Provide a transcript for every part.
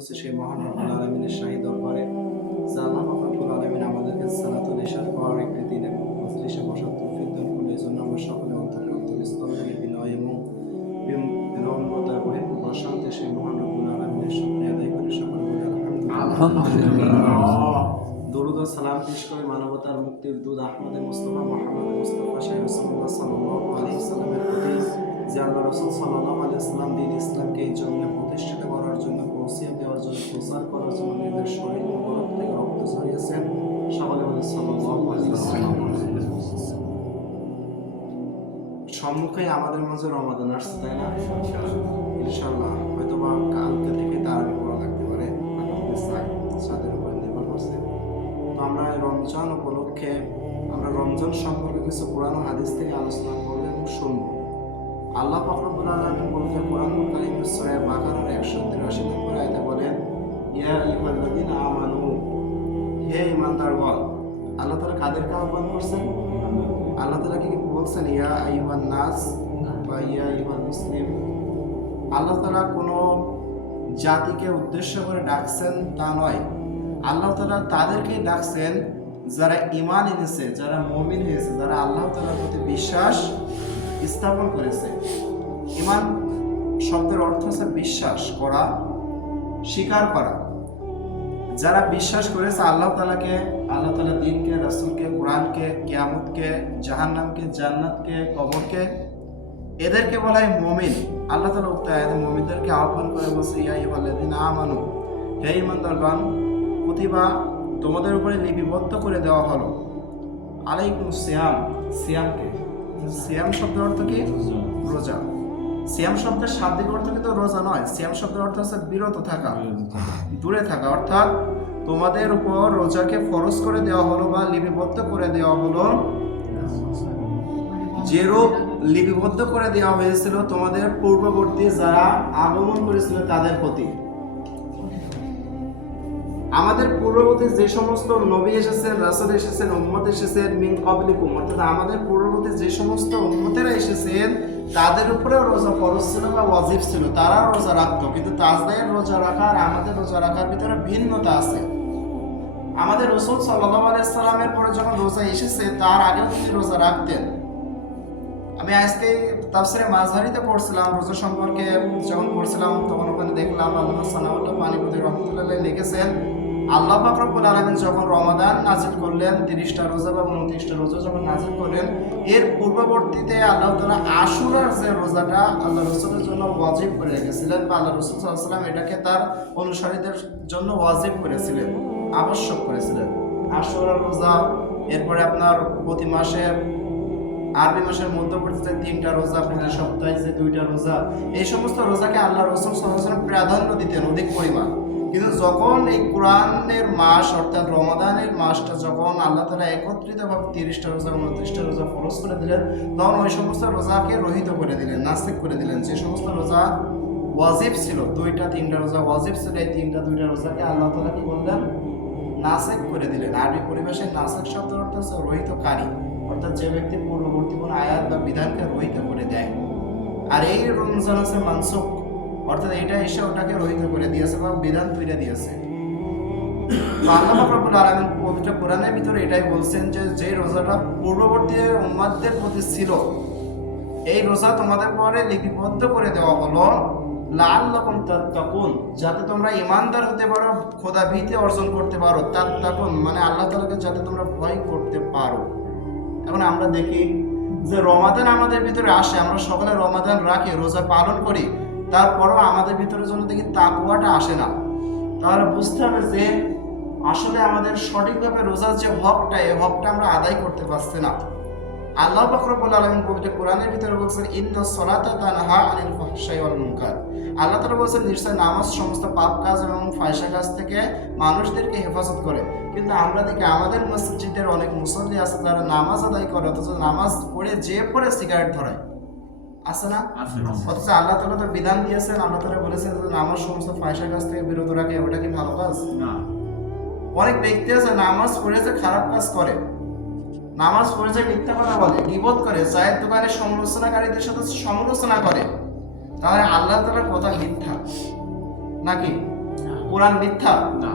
করছি সেই মহান রব্বুল আলামিনের শাহী দরবারে যে আল্লাহ পাক রব্বুল আলামিন আমাদেরকে সালাতুল ইশার পর একটি দিনে মজলিসে বসার তৌফিক দান করলে এই জন্য আমরা সকলে অন্তঃস্থল থেকে বিনয় এবং বিনম্রতা বহির প্রশান্তে সেই মহান রব্বুল আলামিনের শুকরিয়া আদায় করে সকলে বলি আলহামদুলিল্লাহ। দরুদ ও সালাম পেশ করে মানবতার মুক্তির দূত আহমদে মুস্তফা মুহাম্মদ মুস্তফা শাহ রাসূলুল্লাহ সাল্লাল্লাহু আলাইহি ওয়াসাল্লামের প্রতি যে আল্লাহ রাসূল সাল্লাল্লাহু আলাইহি ওয়াসাল্লাম দ্বীন ইসলামকে এই জন্য প্রতিষ্ঠিত করার জন্য পৌঁছিয়ে দেওয়ার জন্য প্রচার করার জন্য নিজের শরীর মুবারক থেকে রক্ত ঝরিয়েছেন সকলে বলে সাল্লাল্লাহু আলাইহি ওয়াসাল্লাম। সম্মুখে আমাদের মাঝে রমাদান আসছে, তাই না? ইনশাআল্লাহ হয়তো বা কালকে থেকে তারাবি পড়া লাগতে পারে, সাদের উপরে নির্ভর করছে। তো আমরা রমজান উপলক্ষে আমরা রমজান সম্পর্কে কিছু কোরআন ও হাদিস থেকে আলোচনা করব এবং শুনব। আল্লাহ পাক রব্বুল আলামিন পবিত্র কোরআনুল কারীমের সূরা বাকারার 183 নম্বর আয়াতে বলেন, ইয়া আইয়ুহাল্লাযীনা আমানু, হে ঈমানদারগণ। আল্লাহ তাআলা কাদেরকে আহ্বান করছেন? আল্লাহ তাআলা কি বলছেন ইয়া আইয়ুহান নাস বা ইয়া আইয়ুহাল মুসলিম? আল্লাহ তাআলা কোনো জাতিকে উদ্দেশ্য করে ডাকছেন তা নয়। আল্লাহ তাআলা তাদেরকেই ডাকছেন যারা ঈমান এনেছে, যারা মুমিন হয়েছে, যারা আল্লাহ তাআলার প্রতি বিশ্বাস স্থাপন করেছে। ঈমান শব্দের অর্থ হচ্ছে বিশ্বাস করা, স্বীকার করা। যারা বিশ্বাস করেছে আল্লাহ তাআলাকে, আল্লাহ তাআলার দ্বীনকে, রাসূলকে, কোরআনকে, কিয়ামতকে, জাহান্নামকে, জান্নাতকে, কবরকে, এদেরকে বলা হয় মুমিন। আল্লাহ তাআলা উক্ত আয়াতে মুমিনদেরকে আহ্বান করে বলছে, ইয়া আইয়ুহাল্লাযীনা আমানু, হে ঈমানদারগণ, কুতিবা, তোমাদের উপরে লিপিবদ্ধ করে দেওয়া হলো, আলাইকুমুস সিয়াম, সিয়ামকে। সিয়াম শব্দের অর্থ কি? রোজা। সিয়াম শব্দের শাব্দিক অর্থ কিন্তু রোজা নয়। সিয়াম শব্দের অর্থ হচ্ছে বিরত থাকা, দূরে থাকা। অর্থাৎ তোমাদের উপর রোজাকে ফরজ করে দেওয়া হলো বা লিপিবদ্ধ করে দেওয়া হলো যেরূপ লিপিবদ্ধ করে দেওয়া হয়েছিল তোমাদের পূর্ববর্তী যারা আগমন করেছিল তাদের প্রতি। আমাদের পূর্ববর্তী যে সমস্ত নবী এসেছেন, রাসূল এসেছেন, উম্মত এসেছেন, মিন ক্বাবলিকুম, অর্থাৎ আমাদের পূর্ববর্তী যে সমস্ত উম্মতেরা এসেছেন তাদের উপরে রোজা ফরজ ছিল বা ওয়াজিব ছিল, তারা রোজা রাখতো। কিন্তু তাদের রোজা রাখা আর আমাদের রোজা রাখার ভিতরে ভিন্নতা আছে। আমাদের রাসূল সাল্লাল্লাহু আলাইহি সাল্লামের পরে যখন রোজা এসেছে তার আগেও তিনি রোজা রাখতেন। আমি আজকে তাফসিরে মাযহারিতে পড়ছিলাম রোজা সম্পর্কে, যখন পড়ছিলাম তখন ওখানে দেখলাম আল্লামা সানাউল্লাহ পানিপতি রাহমাতুল্লাহ আলাইহি লিখেছেন, আল্লাহ পাক রব্বুল আলামিন যখন রমাদান নাযিল করলেন, 30টা রোজা বা 29টা রোজা যখন নাযিল করলেন, এর পূর্ববর্তীতে আল্লাহ তাআলা আশুরার যে রোজাটা আল্লাহ রাসূলের জন্য ওয়াজিব করে রেখেছিলেন, বা আল্লাহ রাসূল সাল্লাল্লাহু আলাইহি ওয়াসাল্লাম এটাকে তার অনুসারীদের জন্য ওয়াজিব করেছিলেন, আবশ্যক করেছিলেন। আশুরার রোজা, এরপরে আপনার প্রতি মাসে আরবি মাসের মধ্যবর্তীতে 3টা রোজা, প্রতি সপ্তাহে যে 2টা রোজা, এই সমস্ত রোজাকে আল্লাহ রাসূল সাল্লাল্লাহু আলাইহি ওয়াসাল্লাম প্রাধান্য দিতেন অধিক পরিমাণ। কিন্তু যখন এই কোরআনের মাস অর্থাৎ রমাদানের মাসটা যখন আল্লাহ তাআলা একত্রিতভাবে 30টা রোজা 29টা রোজা ফরজ করে দিলেন, তখন ওই সমস্ত রোজাকে রহিত করে দিলেন, নাসিখ করে দিলেন। যে সমস্ত রোজা ওয়াজিব ছিল, 2টা 3টা রোজা ওয়াজিব ছিল, এই 3টা 2টা রোজাকে আল্লাহ তাআলা কি করলেন? নাসিখ করে দিলেন। আরবি পরিভাষায় নাসিখ শব্দের অর্থ হচ্ছে রহিতকারী, অর্থাৎ যে ব্যক্তি পূর্ববর্তী কোনো আয়াত বা বিধানকে রহিত করে দেয়। আর এই রমজান আছে মানসুখ, অর্থাৎ এটা এসে ওটাকে রহিত করে দিয়েছে বা বিধান তুলে দিয়েছে। আল্লাহ পাক রব্বুল আলামিন পবিত্র কোরআনের ভিতরে এটাই বলছেন যে যে রোজাটা পূর্ববর্তী উম্মতদের প্রতি ছিল, এই রোজা তোমাদের পরে লিপিবদ্ধ করে দেওয়া হলো লাআল্লাকুম তাত্তাকুন, যাতে তোমরা ঈমানদার হতে পারো, খোদা ভীতি অর্জন করতে পারো। তাত্তাকুন মানে আল্লাহ তাআলাকে যাতে তোমরা ভয় করতে পারো। এখন আমরা দেখি যে রমাদান আমাদের ভিতরে আসে, আমরা সকলে রমাদান রাখি, রোজা পালন করি, তারপরও আমাদের ভিতরে জন্য দেখি তাকওয়াটা আসে না। তাহলে বুঝতে হবে যে আসলে আমাদের সঠিকভাবে রোজার যে হকটা, এই হকটা আমরা আদায় করতে পারছি না। আল্লাহ পাক রব্বুল আলামিন পবিত্র কোরআনের ভিতরে বলছেন, ইন্নাস সালাতা তানহা আনিল ফাহশাই ওয়াল মুনকার। আল্লাহ তাআলা বলছেন নিশ্চয় নামাজ সমস্ত পাপ কাজ এবং ফাহিশা কাজ থেকে মানুষদেরকে হেফাজত করে। কিন্তু আমরা দেখি আমাদের মসজিদের অনেক মুসল্লি আছে যারা নামাজ আদায় করে, অথচ নামাজ পড়ে যে পড়ে সিগারেট ধরায়, আছে না? অথচ আল্লাহ তাআলা তো বিধান দিয়েছেন, আল্লাহ তাআলা বলেছেন যে নামাজ সমস্ত ফাহিশা কাজ থেকে বিরত রাখে। ওটা কি ভালো কাজ? না। অনেক ব্যক্তি আছে নামাজ পড়েছে খারাপ কাজ করে, নামাজ পড়েছে মিথ্যা কথা বলে, গীবত করে, চায়ের দোকানে সমালোচনাকারীদের সাথে সমালোচনা করে। তাহলে আল্লাহ তাআলার কথা মিথ্যা নাকি? কোরআন মিথ্যা? না।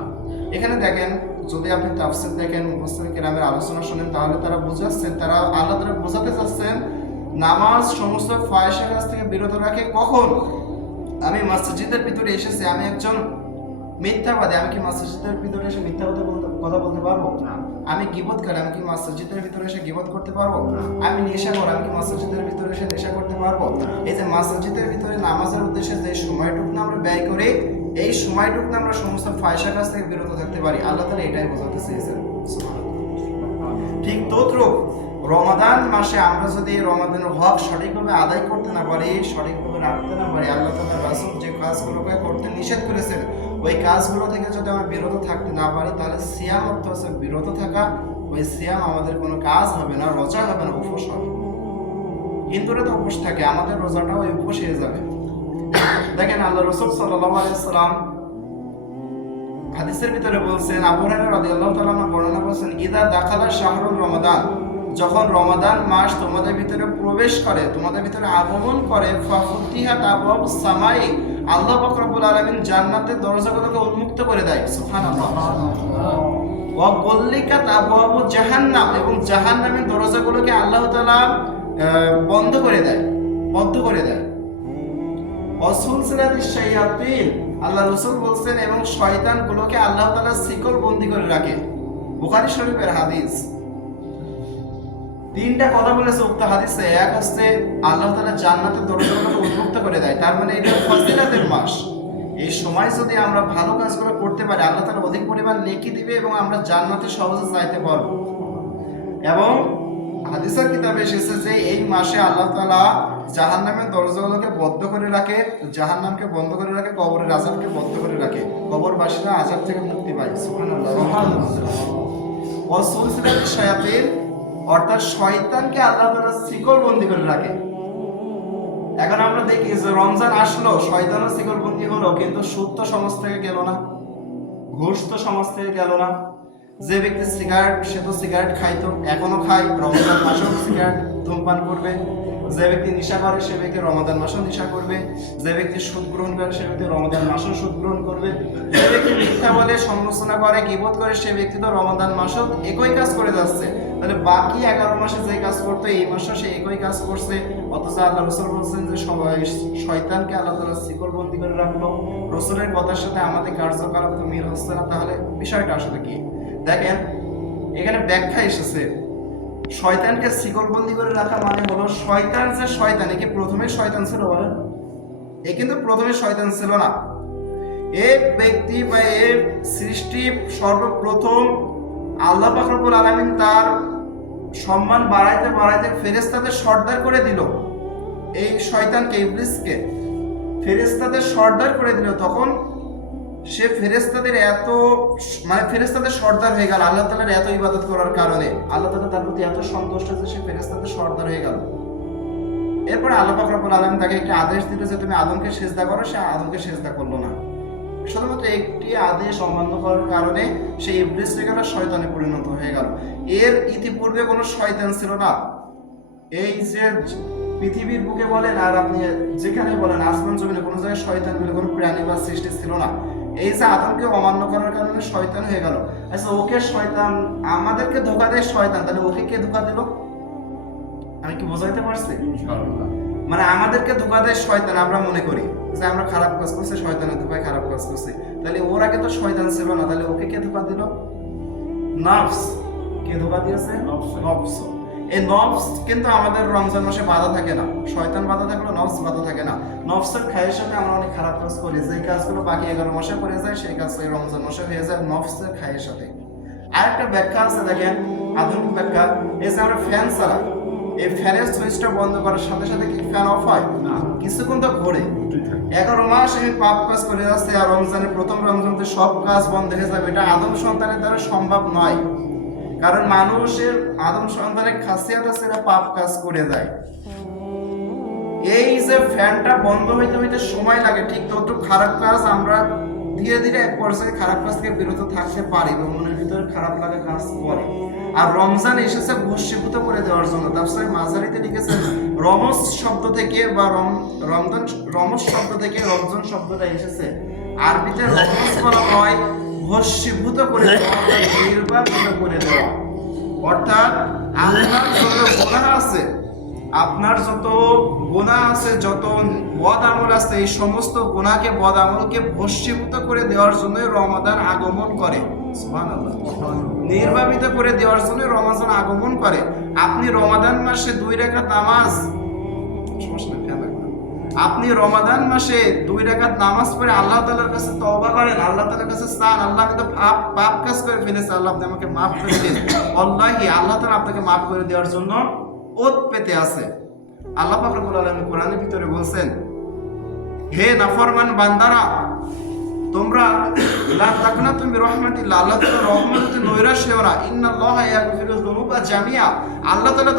এখানে দেখেন, যদি আপনি তাফসীর দেখেন, মুফাসসির কেরামের আলোচনা শুনেন, তাহলে তারা বুঝাচ্ছেন, আল্লাহ তাআলা বোঝাতে চাচ্ছেন নামাজ সমস্ত ফাহিশা কাজ থেকে বিরত রাখে। কখন? আমি মসজিদের ভিতরে এসেছি, আমি একজন মিথ্যাবাদী, আমি কি মসজিদের ভিতরে এসে মিথ্যা কথা বলতে পারবো? না। আমি গীবত করি, আমি কি মসজিদের ভিতরে এসে গীবত করতে পারবো? না। আমি নেশা করি, আমি কি মসজিদের ভিতরে এসে নেশা করতে পারবো? এই যে মসজিদের ভিতরে নামাজের উদ্দেশ্যে যে সময়টুকু আমরা ব্যয় করি, এই সময়টুকু আমরা সমস্ত ফাহিশা কাজ থেকে বিরত থাকতে পারি। আল্লাহ তাআলা এটাই বোঝাতে চেয়েছেন। ঠিক তদ্রূপ রমাদান মাসে আমরা যদি রমাদানের হক সঠিকভাবে আদায় করতে না পারি, সঠিকভাবে রাখতে না পারি, আল্লাহ তাআলা রাসূল যে কাজগুলোকে করতে নিষেধ করেছেন, ওই কাজগুলো থেকে যদি আমরা বিরত থাকতে না পারি, তাহলে সিয়াম অর্থ হচ্ছে বিরত থাকা। ওই সিয়াম আমাদের কোনো কাজ হবে না, রোজা হবে না, উপোস হবে। হিন্দুরা তো উপোস থাকে, আমাদের রোজাটাও ওই উপোস হয়ে যাবে। দেখেন, আল্লাহ রাসূল সাল্লাল্লাহু আলাইহি ওয়াসাল্লাম হাদিসের ভিতরে বলছেন, আবু হুরায়রা রাদিয়াল্লাহু তাআলা বর্ণনা করেছেন, ইদা দাখালা শাহরুল রমাদান, যখন রমাদান মাস তোমাদের ভিতরে প্রবেশ করে, তোমাদের ভিতরে আগমন করে, ফাফুতিহাত আবওয়াবুস সামাই, আল্লাহ পাক রব্বুল আলামিন জান্নাতের দরজাগুলোকে উন্মুক্ত করে দেয়। সুবহানাল্লাহ। ওয়া গুল্লিকাত আবওয়াবু জাহান্নাম, এবং জাহান্নামের দরজাগুলোকে আল্লাহ তাআলা বন্ধ করে দেয়। অসুলসিলাতিশ শায়াতিন, আল্লাহ রাসূল বলছেন, এবং শয়তানগুলোকে আল্লাহ তাআলা শিকল বন্দী করে রাখে। বুখারী শরীফের হাদিস। তিনটা কথা বলেছে উক্ত হাদিসে। এক হচ্ছে আল্লাহ তাআলা জান্নাতের দরজাগুলো উন্মুক্ত করে দেয়, তার মানে এটা ফজিলতের মাস। এই সময় যদি আমরা ভালো কাজগুলো করতে পারি, আল্লাহ তাআলা অধিক পরিমাণ নেকি দিবে এবং আমরা জান্নাতে সহজে যাইতে পারবো। এবং হাদিসের কিতাবে এসেছে যে এই মাসে আল্লাহ তাআলা জাহান্নামের দরজাগুলোকে বন্ধ করে রাখে, জাহান্নামকে বন্ধ করে রাখে, কবরের আযাবকে বন্ধ করে রাখে, কবরবাসীরা আযাব থেকে মুক্তি পায়। সুবহানাল্লাহ। ওয়া সুলসিলাতিশ শায়াতিন, অর্থাৎ শয়তানকে আল্লাহ তাআলা শিকল বন্দী করে রাখে। এখন আমরা দেখি যে রমজান আসলো, শয়তানও শিকল বন্দী হলো, কিন্তু সুদ তো সমাজ থেকে গেল না, ঘুষ তো সমাজ থেকে গেল না। যে ব্যক্তি সিগারেট, সে তো সিগারেট খাইতো, এখনো খায়, রমজান মাসেও সিগারেট ধূমপান করবে। যে ব্যক্তি নেশা করে, সে ব্যক্তি রমাদান মাসেও নেশা করবে। যে ব্যক্তি সুদ গ্রহণ করে, সে ব্যক্তি রমাদান মাসেও সুদ গ্রহণ করবে। যে ব্যক্তি মিথ্যা বলে, সমালোচনা করে, গীবত করে, সে ব্যক্তি তো রমাদান মাসেও একই কাজ করে যাচ্ছে। তাহলে বাকি 11 মাসে যে কাজ করতো, এই মাসে সে একই কাজ করছে। অথচ আল্লাহ রাসূল বলছেন যে শয়তানকে আল্লাহ তাআলা শিকল বন্দী করে রাখলো। রাসূলের কথার সাথে আমাদের কার্যকলাপ তো মিল হচ্ছে না। তাহলে বিষয়টা আসলে কি? দেখেন, এখানে ব্যাখ্যা এসেছে, শয়তানকে শিকলবন্দি করে রাখা মানে হলো, শয়তান যে শয়তান, একে প্রথমে শয়তান ছিল বলেন? এ কিন্তু প্রথমে শয়তান ছিল না। এ ব্যক্তি বা এ সৃষ্টি সর্বপ্রথম আল্লাহ পাক রব্বুল আলামিন তার সম্মান বাড়াইতে বাড়াইতে ফেরেশতাদের সর্দার করে দিল। এই শয়তানকে, ইবলিসকে ফেরেশতাদের সর্দার করে দিল। তখন সে ফেরেশতাদের ফেরেশতাদের সর্দার হয়ে গেল। আল্লাহ তাআলার এত ইবাদত করার কারণে আল্লাহ তাআলা তার প্রতি এত সন্তুষ্ট যে সে ফেরেশতাদের সর্দার হয়ে গেল। এরপর আল্লাহ পাক রব্বুল আলামিন তাকে একটা আদেশ দিল যে তুমি আদমকে সিজদা করো। সে আদমকে সিজদা করলো না। শুধুমাত্র একটি আদেশ অমান্য করার কারণে সে ইবলিস থেকে শয়তানে পরিণত হয়ে গেল। এর ইতিপূর্বে কোনো শয়তান ছিল না। এই যে পৃথিবীর বুকে বলেন আর আপনি যেখানে বলেন, আসমান জমিনে কোনো জায়গায় শয়তান বলে কোনো প্রাণী বা সৃষ্টি ছিল না। এই যে আদমকে অমান্য করার কারণে শয়তান হয়ে গেল। আচ্ছা, ওকে শয়তান, আমাদেরকে ধোঁকা দেয় শয়তান, তাহলে ওকে কে ধোঁকা দিল? আমি কি বোঝাইতে পারছি? মানে আমাদেরকে ধোঁকা দেয় শয়তান, আমরা মনে করি যে আমরা খারাপ কাজ করছি, শয়তানের ধোঁকায় খারাপ কাজ করছি। তাহলে ওর আগে তো শয়তান ছিল না, তাহলে ওকে কে ধোঁকা দিল? নফস। কে ধোঁকা দিয়েছে? নফস। এই নফস কিন্তু আমাদের রমজান মাসে বাধা থাকে না। শয়তান বাধা থাকলেও নফস বাধা থাকে না। নফসের খায়ের সাথে আমরা অনেক খারাপ কাজ করি, যে কাজগুলো বাকি 11 মাসে করে যায়, সেই কাজ এই রমজান মাসে হয়ে যায় নফসের খায়ের সাথে। আরেকটা ব্যাখ্যা আছে, দেখেন আধুনিক ব্যাখ্যা। এই যে আমরা ফ্যান চালাই, এই ফ্যানের সুইচটা বন্ধ করার সাথে সাথে কি ফ্যান অফ হয়? না, কিছুক্ষণ তো ঘোরে। 11 মাস আমি পাপ কাজ করে যাচ্ছি, আর রমজানের প্রথম রমজানতে সব কাজ বন্ধ হয়ে যাবে, এটা আদম সন্তানের দ্বারা সম্ভব নয়। কারণ মানুষের আদম সন্তানের খাসিয়াত আছে, এরা পাপ কাজ করে যায়। এই যে ফ্যানটা বন্ধ হইতে হইতে সময় লাগে, ঠিক তত খারাপ কাজ আমরা ধীরে ধীরে এক পর্যায়ে খারাপ কাজ থেকে বিরত থাকতে পারি বা মনের ভিতরে খারাপ লাগা কাজ করে। আর রমজান এসেছে ভস্মীভূত করে দেওয়ার জন্য। তাফসীর মাজারিতে লিখেছেন, রমজ শব্দ থেকে বা রমজান, রমজ শব্দ থেকে রমজান শব্দটা এসেছে। আরবিতে রমজ বলা হয় ভস্মীভূত করে দেওয়া, নির্বাপিত করে দেওয়া। অর্থাৎ আপনার যত গুনাহ আছে, যত বদ আমল আছে, এই সমস্ত গুনাহকে, বদ আমলকে ভস্মীভূত করে দেওয়ার জন্য রমাদান আগমন করে। সুবহানাল্লাহ। নির্বাপিত করে দেওয়ার জন্য রমাদান আগমন করে। আপনি রমাদান মাসে 2 রাকাত নামাজ, আপনি রমাদান মাসে 2 রাকাত নামাজ পড়ে আল্লাহ তাআলার কাছে তওবা করেন, আল্লাহ তাআলার কাছে চান, আল্লাহ আমি তো পাপ কাজ করে ফেলেছি, আল্লাহ আপনি আমাকে মাফ করে দিন। আল্লাহি আল্লাহ তাআলা আপনাকে মাফ করে দেওয়ার জন্য ওত পেতে আছে। আল্লাহ পাক রব্বুল আলামিন কোরআনের ভিতরে বলছেন, হে নাফরমান বান্দারা, তোমরা লা তাকনাতু মির রাহমাতিল্লাহ, আল্লাহ তাআলার রহমত হতে নৈরাশ হও না। ইন্নাল্লাহা ইয়াগফিরুয যুনুবা জামিআ, আল্লাহ তাআলা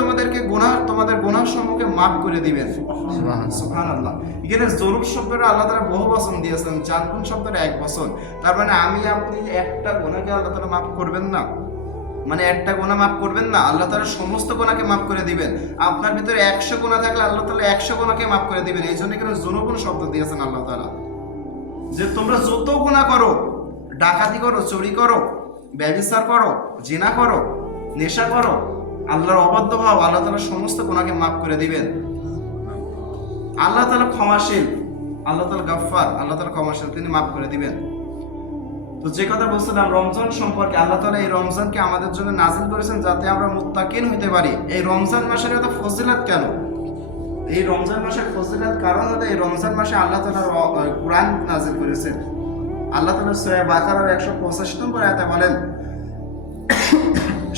তোমাদের গুনাহ সমূহকে maaf করে দিবেন। সুবহানাল্লাহ। এখানে যুনুব শব্দটা আল্লাহ তাআলা বহু বচন দিয়েছেন, জানকুন শব্দটা এক বচন। তার মানে আমি আপনি একটা গুনাহকে আল্লাহ তাআলা maaf করবেন না, মানে একটা গুনাহ maaf করবেন না, আল্লাহ তাআলা সমস্ত গুনাহকে maaf করে দিবেন। আপনার ভিতরে 100 গুনাহ থাকলে আল্লাহ তাআলা 100 গুনাহকে maaf করে দিবেন। এইজন্য এখানে যুনুবুন শব্দ দিয়েছেন আল্লাহ তাআলা, যে তোমরা যত গুনাহ করো, ডাকাতি করো, চুরি করো, ব্যভিচার করো, জিনা করো, নেশা করো, আল্লাহর অবাধ্য হও, আল্লাহ তাআলা সমস্ত গুনাহকে maaf করে দিবেন। আল্লাহ তাআলা ক্ষমাশীল, আল্লাহ তাআলা গাফফার, আল্লাহ তাআলা ক্ষমাশীল, তিনি maaf করে দিবেন। তো যে কথা বলছিলাম রমজান সম্পর্কে, আল্লাহ তাআলা এই রমজানকে আমাদের জন্য নাজিল করেছেন যাতে আমরা মুত্তাকিন হতে পারি। এই রমজান মাসের এত ফজিলত কেন? এই রমজান মাসের ফজিলত কারণ হলো এই রমজান মাসে আল্লাহ তাআলা কোরআন নাজিল করেছেন। আল্লাহ তাআলা সূরা বাকারার 185 নম্বর আয়াতে বলেন,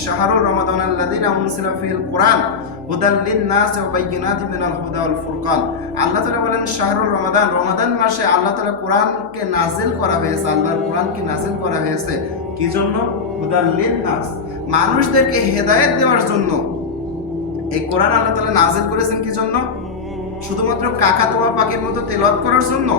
শাহরুর রমাদানাল্লাযীনা উনজিলা ফিহিল কোরআন হুদাল লিন-নাস ওয়া বাইয়িনাতিন মিনাল হুদা ওয়াল ফুরকান। আল্লাহ তাআলা বলেন শাহরুর রমাদান, রমাদান মাসে আল্লাহ তাআলা কোরআনকে নাজিল করা হয়েছে, আল্লাহর কোরআনকে নাজিল করা হয়েছে কি জন্য? হুদাল লিন-নাস, মানুষদেরকে হেদায়েত দেওয়ার জন্য। এই কোরআন আল্লাহ তাআলা নাজিল করেছেন কি জন্য? শুধুমাত্র কাকাতুয়া পাখির মতো তেলাওয়াত করার জন্য?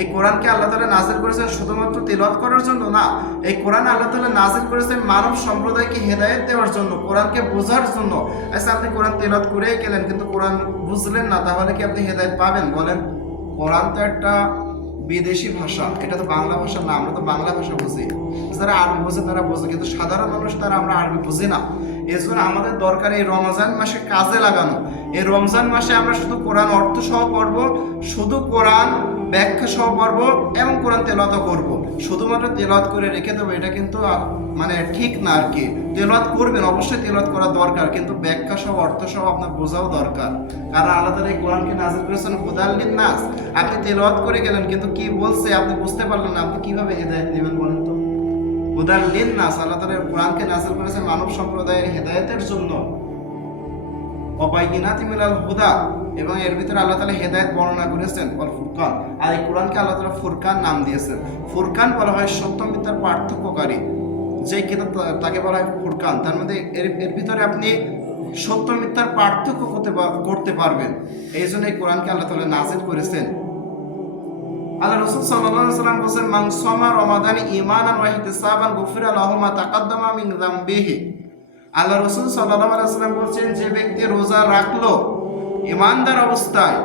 এই কোরআনকে আল্লাহ তাআলা নাজিল করেছেন শুধুমাত্র তেলাওয়াত করার জন্য না, এই কোরআন আল্লাহ তাআলা নাজিল করেছেন মানব সম্প্রদায়কে হেদায়েত দেওয়ার জন্য, কোরআনকে বোঝার জন্য। আচ্ছা, আপনি কোরআন তেলাওয়াত করেই গেলেন কিন্তু কোরআন বুঝলেন না, তাহলে কি আপনি হেদায়েত পাবেন বলেন? কোরআন তো একটা বিদেশি ভাষা, এটা তো বাংলা ভাষা না, আমরা তো বাংলা ভাষা বুঝি। যারা আরবি বোঝে তারা বোঝে, কিন্তু সাধারণ মানুষ তারা আমরা আরবি বুঝি না। এই জন্য আমাদের দরকার এই রমজান মাসে কাজে লাগানো। এই রমজান মাসে আমরা শুধু কোরআন অর্থ সহ পড়বো, শুধু কোরআন ব্যাখ্যা সহ পড়বো এবং কোরআন তেলাওয়াত করবো। শুধুমাত্র তেলাওয়াত করে রেখে দেবো এটা কিন্তু মানে ঠিক না আর কি। তেলাওয়াত করবেন, অবশ্যই তেলাওয়াত করা দরকার, কিন্তু ব্যাখ্যা সহ অর্থ সহ আপনার বোঝাও দরকার। কারণ আল্লাহ তাআলা এই কোরআনকে নাযিল করেছেন হুদাল লিন-নাস। আপনি তেলাওয়াত করে গেলেন কিন্তু কি বলছে আপনি বুঝতে পারলেন না, আপনি কিভাবে হেদায়েত নেবেন বলেন তো? হুদাল লিন-নাস, আল্লাহ তাআলা কোরআনকে নাযিল করেছেন মানব সম্প্রদায়ের হেদায়েতের জন্য। ওয়া বাইয়িনাতিন মিনাল হুদা, এবং এর ভিতরে আল্লাহ তাআলা হেদায়েত বর্ণনা করেছেন ওয়াল ফুরকান। আর এই কোরআনকে আল্লাহ তাআলা ফুরকান নাম দিয়েছেন। ফুরকান বলা হয় সত্য মিথ্যার পার্থক্যকারী, যে কিতাব তাকে বলা হয় ফুরকান। তার মধ্যে এর ভিতরে আপনি সত্য মিথ্যার পার্থক্য করতে পারবেন। এই জন্য এই কোরআনকে আল্লাহ তাআলা নাযিল করেছেন। আল্লাহ রাসূল সাল্লাল্লাহু আলাইহি ওয়াসাল্লাম বলেন, মান সামা রমাদান ঈমানান ওয়া ইহতিসাবান গুফিরা লাহু মা তাকাদ্দামা মিন যামবিহি। আল্লাহ রাসূল সাল্লাল্লাহু আলাইহি ওয়াসাল্লাম বলেন, যে ব্যক্তি রোজা রাখলো ঈমানদার অবস্থায়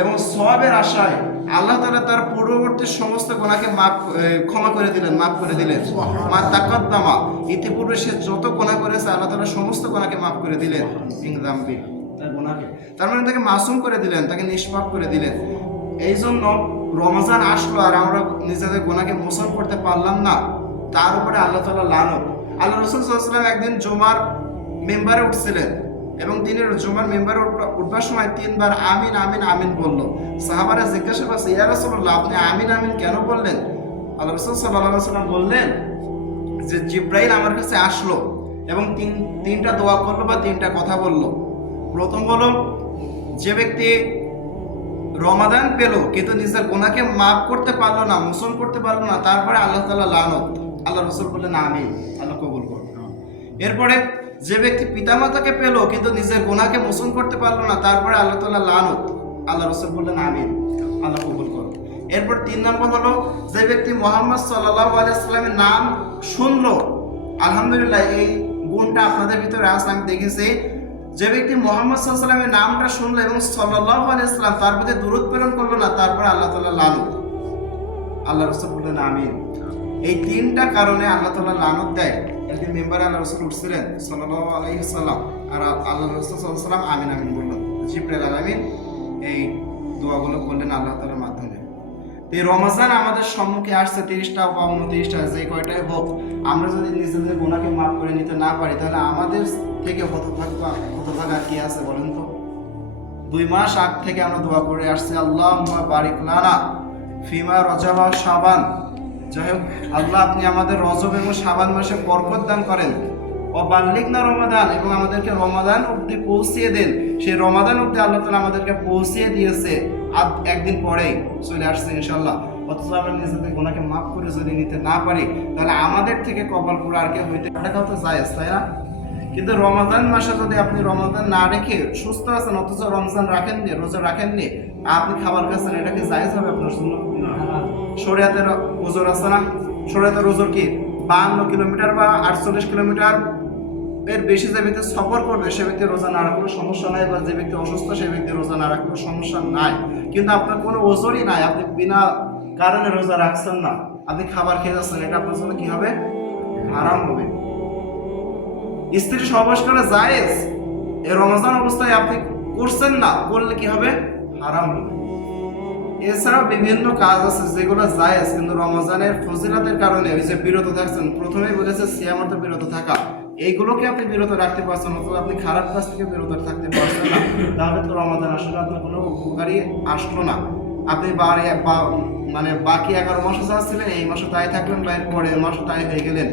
এবং সওয়াবের আশায়, আল্লাহ তাআলা তার পূর্ববর্তী সমস্ত গুনাহকে ক্ষমা করে দিলেন, মাফ করে দিলেন। মা তাকাদ্দামা, ইতিপূর্বে সে যত গুনাহ করেছে আল্লাহ তাআলা সমস্ত গুনাহকে মাফ করে দিলেন। মিন যামবিহি, তার গুনাহকে, তার মানে তাকে মাসুম করে দিলেন, তাকে নিষ্পাপ করে দিলেন। এই জন্য রমজান আসলো আর আমরা নিজেদের গুনাহকে মোচন করতে পারলাম না, তার উপরে আল্লাহ তাআলা লানত। আল্লাহ রাসূল সাল্লাল্লাহু আলাইহি ওয়াসাল্লাম একদিন জুমার মেম্বারে উঠছিলেন এবং তিনি জুমার মেম্বারে উঠবার সময় 3 বার আমিন আমিন আমিন বলল। সাহাবারা জিজ্ঞাসা করছে, ইয়া রাসূলুল্লাহ, আপনি আমিন আমিন কেন বললেন? আল্লাহ রাসূল সাল্লাল্লাহু আলাইহি ওয়াসাল্লাম বললেন যে জিবরাইল আমার কাছে আসলো এবং তিনটা দোয়া করলো বা 3টা কথা বলল। প্রথম হলো, যে ব্যক্তি রমাদান পেল কিন্তু নিজের গুনাহকে মাফ করতে পারলো না, মোচন করতে পারলো না, তারপরে আল্লাহ তাআলা লানত। আল্লাহ রাসূল বললেন আমিন, আল্লাহ কবুল করুন। এরপরে যে ব্যক্তি পিতামাতাকে পেল কিন্তু নিজের গুনাহকে মোচন করতে পারলো না, তারপরে আল্লাহ তাআলা লানত। আল্লাহ রাসূল বললেন আমিন, আল্লাহ কবুল করুন। এরপর 3 নম্বর হলো, যে ব্যক্তি মুহাম্মদ সাল্লাল্লাহু আলাইহি ওয়াসাল্লামের নাম শুনলো, আলহামদুলিল্লাহ এই গুণটা আপনাদের ভিতরে আছে, আমি দেখেছি। যে ব্যক্তি মুহাম্মদ সাল্লাল্লাহু আলাইহি ওয়াসাল্লামের নামটা শুনলো এবং সাল্লাল্লাহু আলাইহি ওয়াসাল্লাম তার প্রতি দরুদ প্রেরণ করলো না, তারপর আল্লাহ তাআলা লানত। আল্লাহ রাসূল বললেন আমিন। এই তিনটা কারণে আল্লাহ তাআলা লানত দেয়। একদিন মেম্বারে আল্লাহ রাসূল উঠছিলেন সাল্লাল্লাহু আলাইহি ওয়াসাল্লাম, আর আল্লাহ রাসূল সাল্লাল্লাহু আলাইহি ওয়াসাল্লাম আমিন আমিন বললেন। জিবরাইল আলামিন এই দোয়াগুলো করলেন আল্লাহ তাআলার মাধ্যমে। এই রমজান আমাদের সম্মুখে আসছে 30টা বা 29টা, যে কয়টাই হোক, আমরা যদি নিজেদের গুনাহকে মাফ করে নিতে না পারি, তাহলে আমাদের থেকে হতভাগা কি আছে বলেন তো? 2 মাস আগ থেকে আমরা দোয়া করে আসছি, আল্লাহুম্মা বারিক লানা ফিমা রজব ওয়া শাবান। যাই হোক, আল্লাহ আপনি আমাদের রজব এবং শাবান মাসে বরকত দান করেন, ও বাল্লিগনা রমাদান, এবং আমাদেরকে রমাদান অবধি পৌঁছিয়ে দেন। সেই রমাদান অবধি আল্লাহ তাআলা আমাদেরকে পৌঁছিয়ে দিয়েছে, আর একদিন পরেই চলে আসছে ইনশাআল্লাহ। অথচ আমরা নিজেদের গুনাহকে মাফ করে যদি নিতে না পারি, তাহলে আমাদের থেকে কপাল পুরো আর কেউ হইতে টাকাও তো জায়েজ, তাই না? কিন্তু রমাদান মাসে যদি আপনি রমাদান না রেখে সুস্থ আছেন, অথচ রমজান রাখেননি, রোজা রাখেননি, আপনি খাবার খাচ্ছেন, এটা কি জায়েজ হবে আপনার জন্য? শরিয়াতের ওজর আছে না? শরিয়াতের ওজর কি 52 কিলোমিটার বা 48 কিলোমিটার এর বেশি যে ব্যক্তি সফর করবে, সে ব্যক্তি রোজা না রাখলে সমস্যা নাই, বা যে ব্যক্তি অসুস্থ সে ব্যক্তি রোজা না রাখলে সমস্যা নাই। কিন্তু আপনার কোনো ওজরই নাই, আপনি বিনা কারণে রোজা রাখছেন না, আপনি খাবার খেয়ে যাচ্ছেন, এটা আপনার জন্য কি হবে? হারাম হবে। স্ত্রী সহবাস করা জায়েজ, এই রমজান অবস্থায় আপনি করছেন না, করলে কি হবে? হারাম হবে। এছাড়াও বিভিন্ন কাজ আছে যেগুলো জায়েজ, কিন্তু রমজানের ফজিলতের কারণে ওই যে বিরত থাকছেন, প্রথমেই বলেছে সিয়ামত বিরত থাকা, এইগুলোকে আপনি বিরত রাখতে পারছেন, অথবা আপনি খারাপ কাজ থেকে বিরত থাকতে পারছেন না, তাহলে তো রমজান আসলে আপনার কোনো উপকারী আসলো না। আপনি মানে বাকি 11 মাসে যা ছিলেন, এই মাসে তাই থাকলেন, বা এর পরের মাসে তাই হয়ে গেলেন,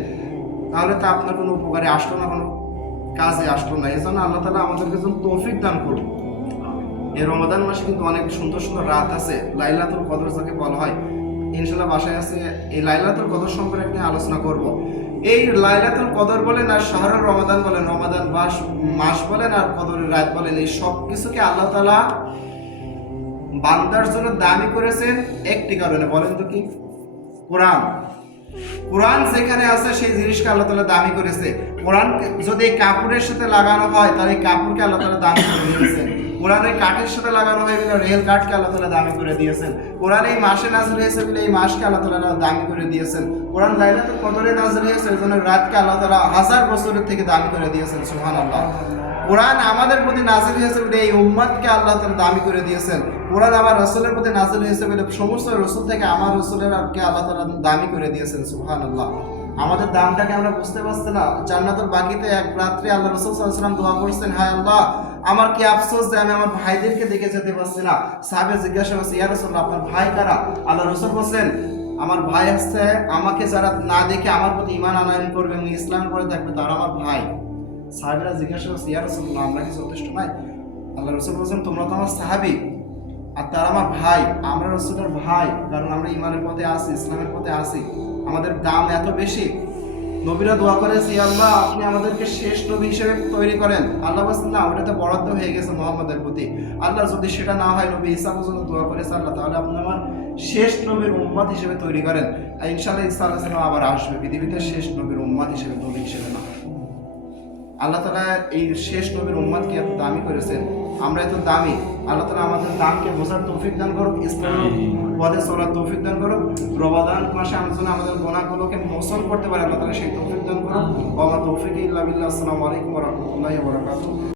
তাহলে তো আপনার কোনো উপকারে আসলো না, কোনো কাজে আসলো না। এই জন্য আল্লাহ তাআলা আমাদেরকে যেন তৌফিক দান করুন। এই রমাদান মাসে কিন্তু অনেক সুন্দর সুন্দর রাত আছে, লাইলাতুল কদর যাকে বলা হয়। ইনশাআল্লাহ বাসায় আছে, এই লাইলাতুল কদর সম্পর্কে নিয়ে আলোচনা করব। এই লাইলাতুল কদর বলেন আর শাহরুর রমাদান বলেন, রমাদান মাস বলেন আর কদরের রাত বলেন, এই সব কিছুকে আল্লাহ তাআলা বান্দার জন্য দামি করেছেন একটি কারণে, বলেন তো কি? কোরআন। কোরআন যেখানে আছে সেই জিনিসকে আল্লাহ তাআলা দামি করেছে। কোরআন যদি এই কাপড়ের সাথে লাগানো হয়, তাহলে এই কাপড়কে আল্লাহ তাআলা দামি করে দিয়েছেন। কোরআনের কাঠের সাথে লাগানো হয় বলে রেল কাঠকে আল্লাহ তাআলা দামি করে দিয়েছেন। কোরআন এই মাসে নাযিল হয়েছে বলে এই মাসকে আল্লাহ তাআলা দামি করে দিয়েছেন। কোরআন লাইলাতুল কদরে নাযিল হয়েছে, এই জন্য রাতকে আল্লাহ তাআলা 1000 বছরের থেকে দামি করে দিয়েছেন। সুবহানাল্লাহ। কোরআন আমাদের প্রতি নাযিল হয়েছে বলে এই উম্মতকে আল্লাহ তাআলা দামি করে দিয়েছেন। কোরআন আমার রাসূলের প্রতি নাযিল হয়েছে বলে সমস্ত রাসূল থেকে আমার রাসূলেরকে আল্লাহ তাআলা দামি করে দিয়েছেন। সুবহানাল্লাহ। আমাদের দামটাকে আমরা বুঝতে পারছি না। জান্নাতুল বাকিতে এক রাত্রে আল্লাহ রাসূল সাল্লাল্লাহু আলাইহি ওয়াসাল্লাম দোয়া করছেন, হায় আল্লাহ, আমার কি আফসোস যে আমি আমার ভাইদেরকে দেখে যেতে পারছি না। সাহাবে জিজ্ঞাসা করছে, ইয়া রাসূলুল্লাহ, আপনার ভাই কারা? আল্লাহ রাসূল বলেন, আমার ভাই আছে, আমাকে যারা না দেখে আমার প্রতি ঈমান আনয়ন করবে এবং ইসলাম করে থাকবে, তারা আমার ভাই। সাহাবীরা জিজ্ঞাসা করছে, ইয়া রাসূলুল্লাহ, আমরা কি যথেষ্ট নয়? আল্লাহ রাসূল বলেন, তোমরা তো আমার সাহাবী আর তারা আমার ভাই। আমরা রাসূলের ভাই, কারণ আমরা ঈমানের পথে আছি, ইসলামের পথে আছি। আমাদের দাম এত বেশি। নবীরা দোয়া করেছে, আল্লাহ আপনি আমাদেরকে শেষ নবী হিসেবে তৈরি করেন। আল্লাহ বলেন, না, ওটা তো বরাদ্দ হয়ে গেছে মুহাম্মদের প্রতি। আল্লাহ যদি সেটা না হয়, নবী ঈসা পর্যন্ত দোয়া করেছে, আল্লাহ তাহলে আপনি আমার শেষ নবীর উম্মত হিসেবে তৈরি করেন। আর ইনশাআল্লাহ ঈসা আলাইহিস সালাম আবার আসবে পৃথিবীতে শেষ নবীর উম্মত হিসেবে, নবী হিসেবে না। আল্লাহ তাআলা এই শেষ নবীর উম্মতকে এত দামি করেছেন, আমরা এত দামি। আল্লাহ তাআলা আমাদের দামকে বোঝার তৌফিক দান করুক, ইসলামের পথে চলার তৌফিক দান করুক। রমাদান মাসে আমরা যেন আমাদের গুনাহগুলোকে মোচন করতে পারি, আল্লাহ তাআলা সেই তৌফিক দান করুক। ওয়া মা তৌফিক ইল্লা বিল্লাহ। আসসালামু আলাইকুম ওয়া রাহমাতুল্লাহি ওয়া বারাকাতুহু।